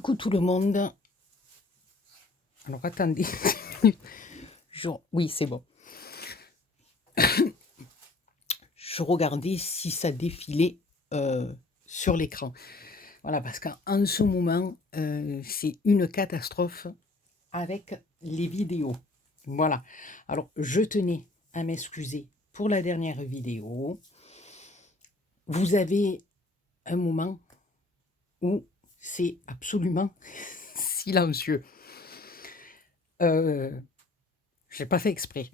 Coucou tout le monde. Alors attendez. Oui, c'est bon. Je regardais si ça défilait sur l'écran. Voilà, parce qu'en ce moment, c'est une catastrophe avec les vidéos. Voilà. Alors, je tenais à m'excuser pour la dernière vidéo. Vous avez un moment où c'est absolument silencieux. Je n'ai pas fait exprès.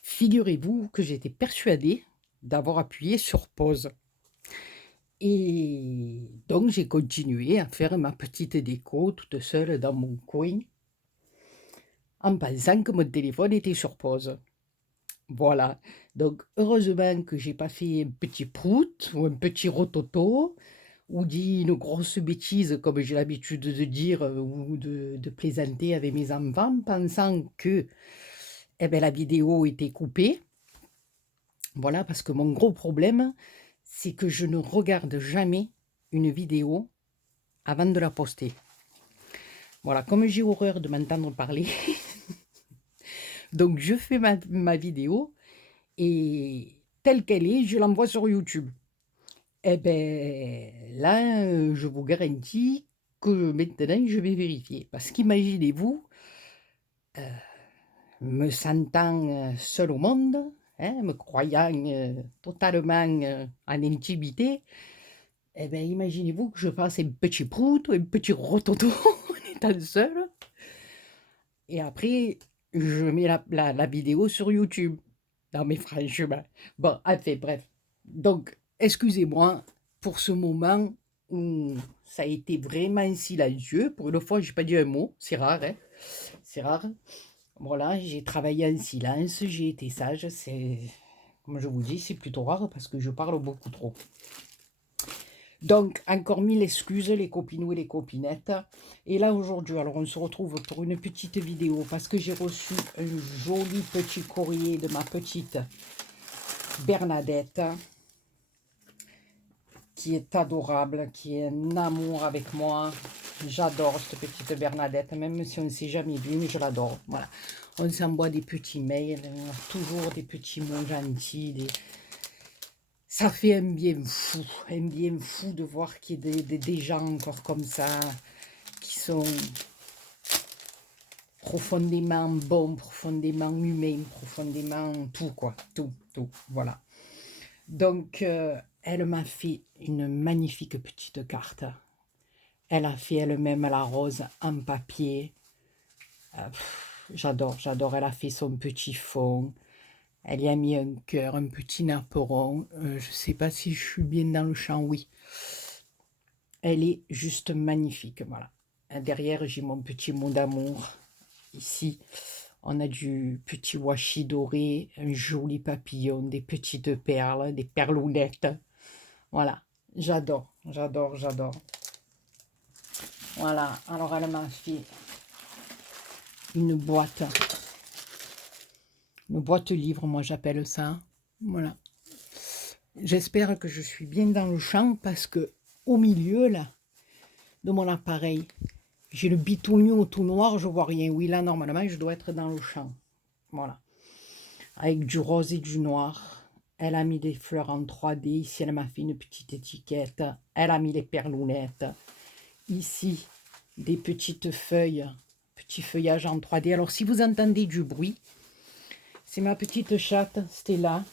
Figurez-vous que j'étais persuadée d'avoir appuyé sur pause. Et donc j'ai continué à faire ma petite déco toute seule dans mon coin en pensant que mon téléphone était sur pause. Voilà. Donc heureusement que j'ai pas fait un petit prout ou un petit rototo ou dit une grosse bêtise comme j'ai l'habitude de dire ou de plaisanter avec mes enfants pensant que la vidéo était coupée. Voilà, parce que mon gros problème, c'est que je ne regarde jamais une vidéo avant de la poster. Voilà, comme j'ai horreur de m'entendre parler, donc je fais ma vidéo et telle qu'elle est, je l'envoie sur YouTube. Eh bien, là, je vous garantis que maintenant, je vais vérifier. Parce qu'imaginez-vous, me sentant seul au monde, me croyant totalement en intimité, eh bien, imaginez-vous que je fasse un petit prout ou un petit rototo en étant seul. Et après, je mets la vidéo sur YouTube. Non, mais franchement. Bon, enfin, bref. Donc, excusez-moi pour ce moment où ça a été vraiment silencieux. Pour une fois, je n'ai pas dit un mot. C'est rare, hein. C'est rare. Voilà, j'ai travaillé en silence, j'ai été sage. C'est, comme je vous dis, c'est plutôt rare parce que je parle beaucoup trop. Donc, encore mille excuses, les copinous et les copinettes. Et là, aujourd'hui, alors on se retrouve pour une petite vidéo parce que j'ai reçu un joli petit courrier de ma petite Bernadette, qui est adorable, qui est un amour avec moi. J'adore cette petite Bernadette, même si on ne s'est jamais vu, mais je l'adore. Voilà. On s'envoie des petits mails, toujours des petits mots gentils, ça fait un bien fou de voir qu'il y a des gens encore comme ça, qui sont profondément bons, profondément humains, profondément tout, quoi, tout, voilà. Donc, elle m'a fait une magnifique petite carte. Elle a fait elle-même la rose en papier. J'adore, elle a fait son petit fond. Elle y a mis un cœur, un petit napperon. Je ne sais pas si je suis bien dans le champ, oui. Elle est juste magnifique, voilà. Derrière, j'ai mon petit mot d'amour. Ici, on a du petit washi doré, un joli papillon, des petites perles, des perlounettes. Voilà, j'adore. Voilà, alors elle m'a fait une boîte livre, moi j'appelle ça. Voilà. J'espère que je suis bien dans le champ parce que au milieu là de mon appareil, j'ai le bitonio tout noir, je vois rien. Oui, là normalement je dois être dans le champ. Voilà. Avec du rose et du noir. Elle a mis des fleurs en 3D. Ici, elle m'a fait une petite étiquette. Elle a mis les perlounettes. Ici, des petites feuilles, petit feuillage en 3D. Alors, si vous entendez du bruit, c'est ma petite chatte, Stella,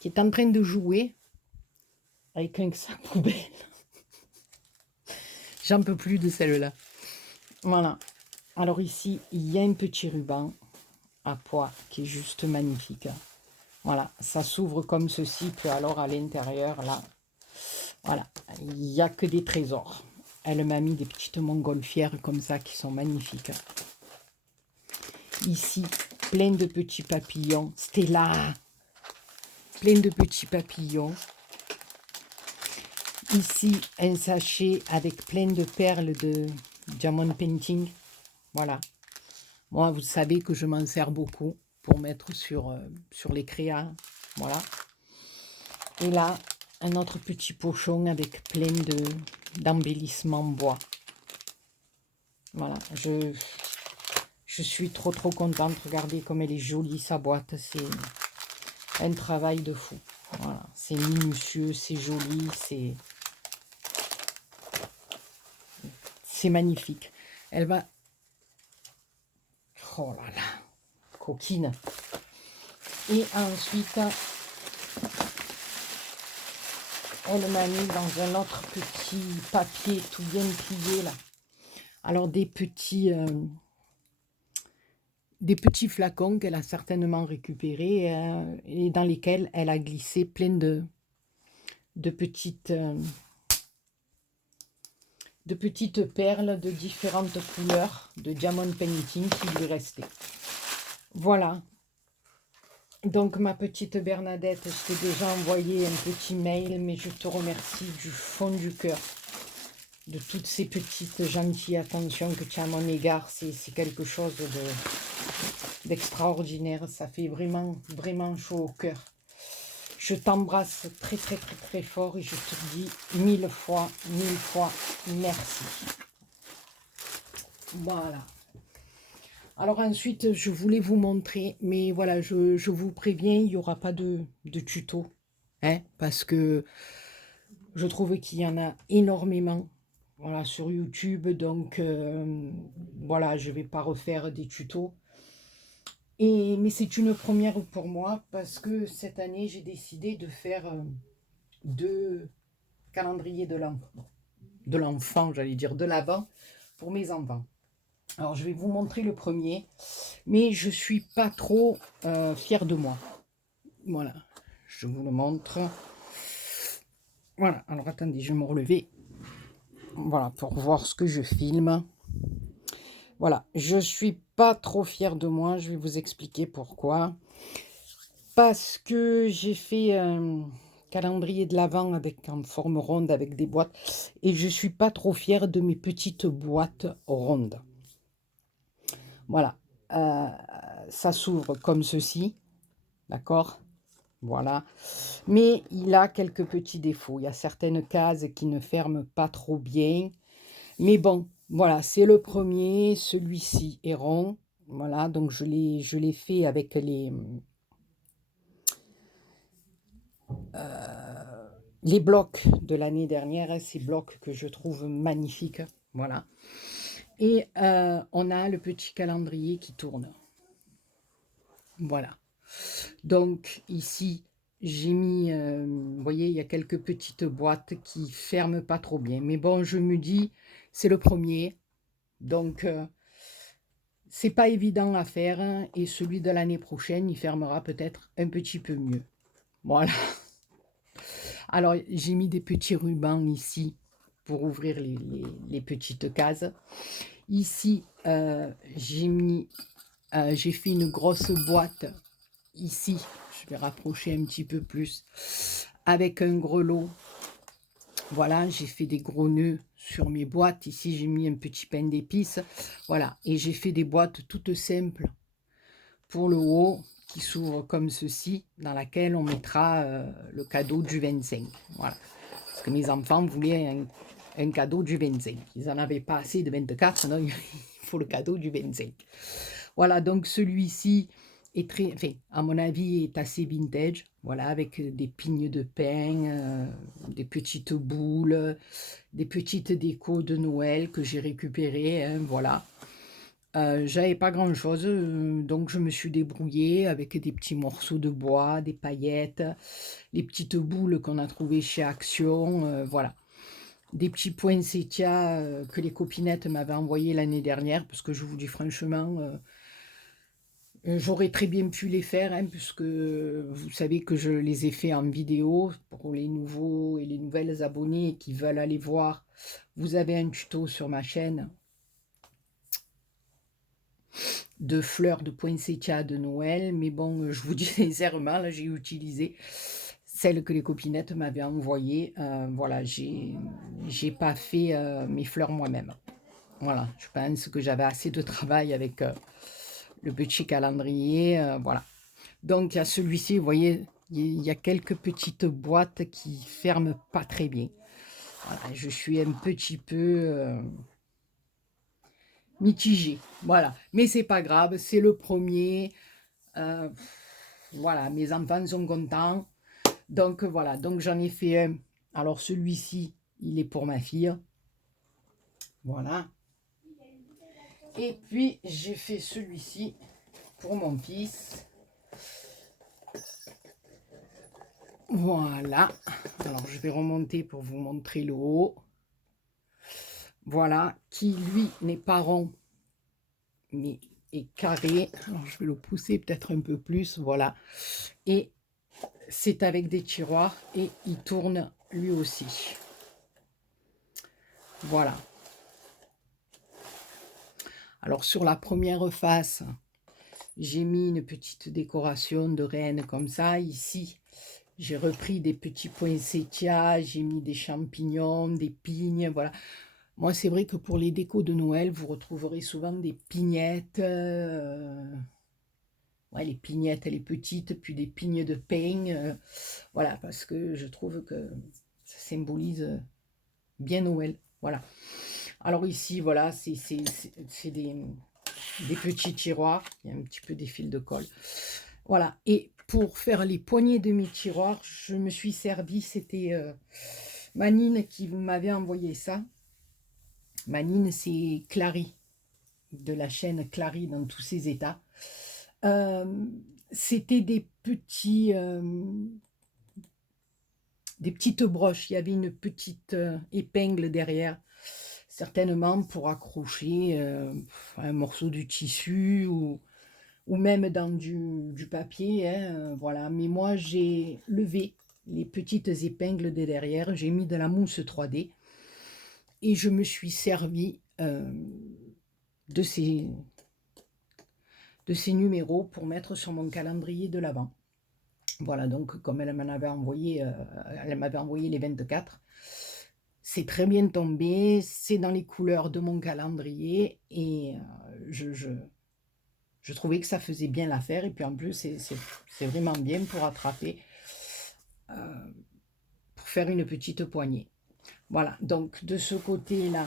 qui est en train de jouer avec un sac poubelle. J'en peux plus de celle-là. Voilà. Alors ici, il y a un petit ruban à pois qui est juste magnifique. Voilà, ça s'ouvre comme ceci, puis alors à l'intérieur, là, voilà, il n'y a que des trésors. Elle m'a mis des petites montgolfières comme ça qui sont magnifiques. Ici, plein de petits papillons. Stella, plein de petits papillons. Ici, un sachet avec plein de perles de diamond painting. Voilà. Moi, vous savez que je m'en sers beaucoup pour mettre sur les créas. Voilà. Et là, un autre petit pochon avec plein d'embellissements en bois. Voilà, je suis trop contente. Regardez comme elle est jolie, sa boîte. C'est un travail de fou. Voilà, c'est minutieux, c'est joli, c'est magnifique. Elle va... Oh là là, coquine. Et ensuite, elle m'a mis dans un autre petit papier tout bien plié là. Alors des petits flacons qu'elle a certainement récupérés et dans lesquels elle a glissé plein de petites perles de différentes couleurs de diamond painting qui lui restaient. Voilà. Donc ma petite Bernadette, je t'ai déjà envoyé un petit mail, mais je te remercie du fond du cœur de toutes ces petites gentilles attentions que tu as à mon égard. C'est quelque chose d'extraordinaire. Ça fait vraiment chaud au cœur. Je t'embrasse très fort et je te dis mille fois merci. Voilà. Alors ensuite, je voulais vous montrer, mais voilà, je vous préviens, il n'y aura pas de tuto, hein, parce que je trouve qu'il y en a énormément, voilà, sur YouTube, donc voilà, je ne vais pas refaire des tutos. Mais c'est une première pour moi, parce que cette année, j'ai décidé de faire 2 calendriers de l'enfant, j'allais dire de l'Avent, pour mes enfants. Alors, je vais vous montrer le premier, mais je ne suis pas trop fière de moi. Voilà, je vous le montre. Voilà, alors attendez, je vais me relever. Voilà, pour voir ce que je filme. Voilà, je ne suis pas trop fière de moi, je vais vous expliquer pourquoi. Parce que j'ai fait un calendrier de l'Avent en forme ronde avec des boîtes et je ne suis pas trop fière de mes petites boîtes rondes. Voilà, ça s'ouvre comme ceci, d'accord? Voilà, mais il a quelques petits défauts. Il y a certaines cases qui ne ferment pas trop bien, mais bon, voilà, c'est le premier. Celui-ci est rond, voilà, donc je l'ai fait avec les blocs de l'année dernière, ces blocs que je trouve magnifiques, voilà. Et on a le petit calendrier qui tourne. Voilà. Donc ici, j'ai mis, vous voyez, il y a quelques petites boîtes qui ferment pas trop bien. Mais bon, je me dis, c'est le premier. Donc, c'est pas évident à faire. Hein, et celui de l'année prochaine, il fermera peut-être un petit peu mieux. Voilà. Alors, j'ai mis des petits rubans ici pour ouvrir les petites cases. Ici, j'ai fait une grosse boîte ici. Je vais rapprocher un petit peu plus avec un grelot. Voilà, j'ai fait des gros nœuds sur mes boîtes. Ici, j'ai mis un petit pain d'épices. Voilà, et j'ai fait des boîtes toutes simples pour le haut qui s'ouvrent comme ceci, dans laquelle on mettra le cadeau du 25. Voilà, parce que mes enfants voulaient un cadeau du 25. Ils n'en avaient pas assez de 24, non, il faut le cadeau du 25. Voilà, donc celui-ci est très, enfin, à mon avis, est assez vintage. Voilà, avec des pignes de pain, des petites boules, des petites décos de Noël que j'ai récupérées. Hein, voilà. J'avais pas grand-chose, donc je me suis débrouillée avec des petits morceaux de bois, des paillettes, les petites boules qu'on a trouvées chez Action, voilà. Des petits poinsettias que les copinettes m'avaient envoyés l'année dernière, parce que je vous dis franchement, j'aurais très bien pu les faire, hein, puisque vous savez que je les ai fait en vidéo pour les nouveaux et les nouvelles abonnés qui veulent aller voir. Vous avez un tuto sur ma chaîne de fleurs de poinsettia de Noël, mais bon, je vous dis sincèrement, là, j'ai utilisé celle que les copinettes m'avaient envoyée. Voilà, j'ai pas fait mes fleurs moi-même. Voilà, je pense que j'avais assez de travail avec le petit calendrier, voilà. Donc, il y a celui-ci, vous voyez, il y a quelques petites boîtes qui ferment pas très bien. Voilà, je suis un petit peu mitigé. Voilà. Mais c'est pas grave, c'est le premier. Euh, voilà, mes enfants sont contents. Donc voilà, donc j'en ai fait un. Alors celui-ci, il est pour ma fille. Voilà. Et puis j'ai fait celui-ci pour mon fils. Voilà. Alors je vais remonter pour vous montrer le haut. Voilà, qui lui n'est pas rond, mais est carré. Alors je vais le pousser peut-être un peu plus. Voilà. Et c'est avec des tiroirs et il tourne lui aussi. Voilà. Alors sur la première face, j'ai mis une petite décoration de reine comme ça. Ici, j'ai repris des petits poinsettias, j'ai mis des champignons, des pignes, voilà. Moi, c'est vrai que pour les décos de Noël, vous retrouverez souvent des pignettes. Ouais, les pignettes, les petites, puis des pignes de peigne. Voilà, parce que je trouve que ça symbolise bien Noël. Voilà. Alors ici, voilà, c'est des petits tiroirs. Il y a un petit peu des fils de colle. Voilà. Et pour faire les poignées de mes tiroirs, je me suis servi, c'était Manine qui m'avait envoyé ça. Manine, c'est Clary, de la chaîne Clary dans tous ses états. C'était des petites broches. Il y avait une petite épingle derrière, certainement pour accrocher un morceau de tissu ou même dans du papier. Hein, voilà. Mais moi, j'ai levé les petites épingles de derrière. J'ai mis de la mousse 3D et je me suis servi de ces numéros pour mettre sur mon calendrier de l'Avent. Voilà, donc comme elle m'avait envoyé les 24, c'est très bien tombé, c'est dans les couleurs de mon calendrier et je trouvais que ça faisait bien l'affaire et puis en plus c'est vraiment bien pour attraper, pour faire une petite poignée. Voilà, donc de ce côté-là,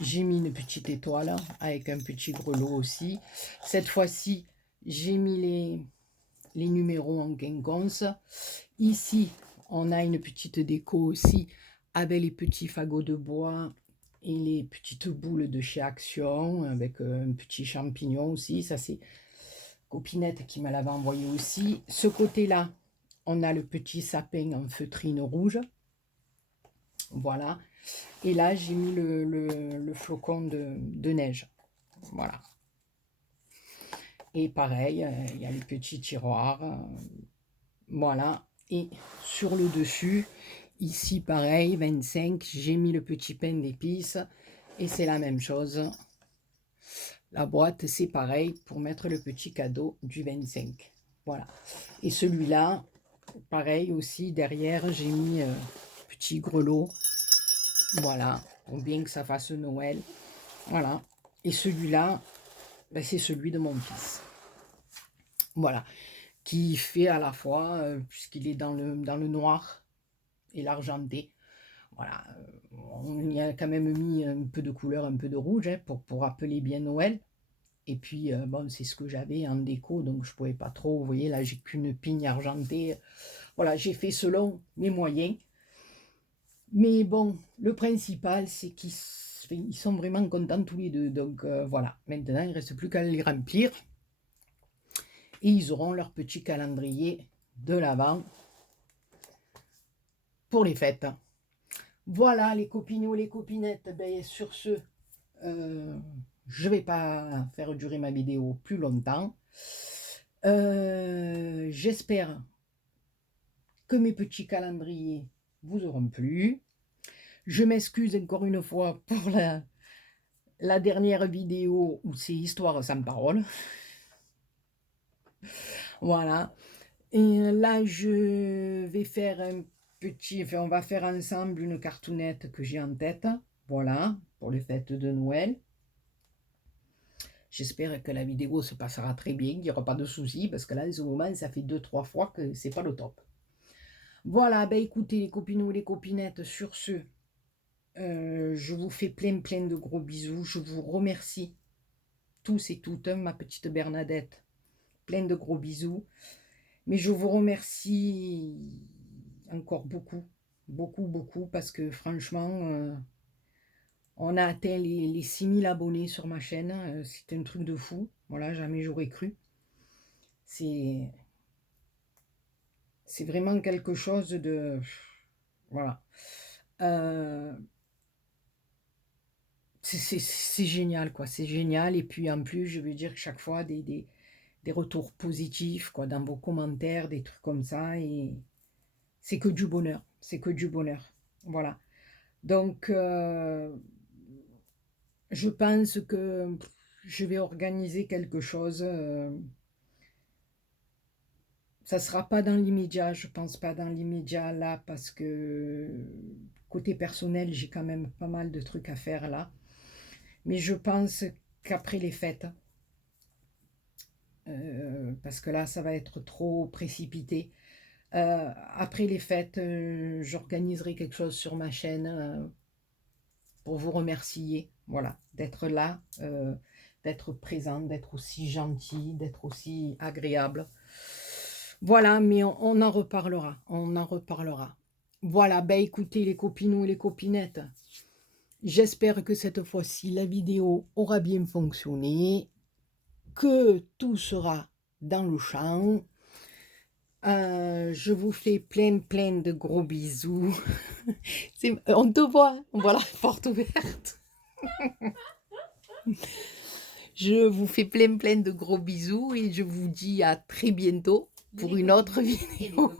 j'ai mis une petite étoile avec un petit grelot aussi. Cette fois-ci, j'ai mis les numéros en quinconce. Ici, on a une petite déco aussi avec les petits fagots de bois et les petites boules de chez Action avec un petit champignon aussi. Ça, c'est Copinette qui me l'avait envoyé aussi. Ce côté-là, on a le petit sapin en feutrine rouge. Voilà. Et là, j'ai mis le flocon de neige. Voilà. Et pareil, il y a les petits tiroirs. Voilà. Et sur le dessus, ici pareil, 25, j'ai mis le petit pain d'épices. Et c'est la même chose. La boîte, c'est pareil pour mettre le petit cadeau du 25. Voilà. Et celui-là, pareil aussi, derrière, j'ai mis petit grelot. Voilà, pour bien que ça fasse Noël. Voilà. Et celui-là, ben, c'est celui de mon fils. Voilà. Qui fait à la fois, puisqu'il est dans le noir et l'argenté. Voilà. On y a quand même mis un peu de couleur, un peu de rouge, hein, pour rappeler bien Noël. Et puis, bon, c'est ce que j'avais en déco, donc je ne pouvais pas trop. Vous voyez, là, j'ai qu'une pigne argentée. Voilà, j'ai fait selon mes moyens. Mais bon, le principal, c'est qu'ils sont vraiment contents tous les deux. Donc voilà, maintenant, il ne reste plus qu'à les remplir. Et ils auront leur petit calendrier de l'Avent pour les fêtes. Voilà, les copinots, les copinettes. Ben, sur ce, je ne vais pas faire durer ma vidéo plus longtemps. J'espère que mes petits calendriers vous auront plu. Je m'excuse encore une fois pour la dernière vidéo où c'est histoire sans parole. Voilà. Et là, je vais faire un petit... Enfin, on va faire ensemble une cartoonette que j'ai en tête. Voilà, pour les fêtes de Noël. J'espère que la vidéo se passera très bien, il n'y aura pas de soucis, parce que là, en ce moment, ça fait 2-3 fois que c'est pas le top. Voilà, ben écoutez, les copinous et les copinettes, sur ce, je vous fais plein de gros bisous. Je vous remercie tous et toutes, hein, ma petite Bernadette. Plein de gros bisous. Mais je vous remercie encore beaucoup, beaucoup, beaucoup, parce que franchement, on a atteint les 6000 abonnés sur ma chaîne. C'est un truc de fou. Voilà, jamais j'aurais cru. C'est vraiment quelque chose de... Voilà. C'est génial, quoi. C'est génial. Et puis en plus, je veux dire que chaque fois, des retours positifs, quoi, dans vos commentaires, des trucs comme ça. Et c'est que du bonheur. C'est que du bonheur. Voilà. Donc, je pense que je vais organiser quelque chose. Ça sera pas dans l'immédiat, je pense pas dans l'immédiat là, parce que côté personnel, j'ai quand même pas mal de trucs à faire là. Mais je pense qu'après les fêtes, parce que là, ça va être trop précipité. Après les fêtes, j'organiserai quelque chose sur ma chaîne pour vous remercier, voilà, d'être là, d'être présente, d'être aussi gentil, d'être aussi agréable. Voilà, mais on en reparlera, on en reparlera. Voilà, ben écoutez les copinous et les copinettes, j'espère que cette fois-ci la vidéo aura bien fonctionné, que tout sera dans le champ. Je vous fais plein de gros bisous. On te voit, voilà, porte ouverte. Je vous fais plein de gros bisous et je vous dis à très bientôt pour une autre vidéo.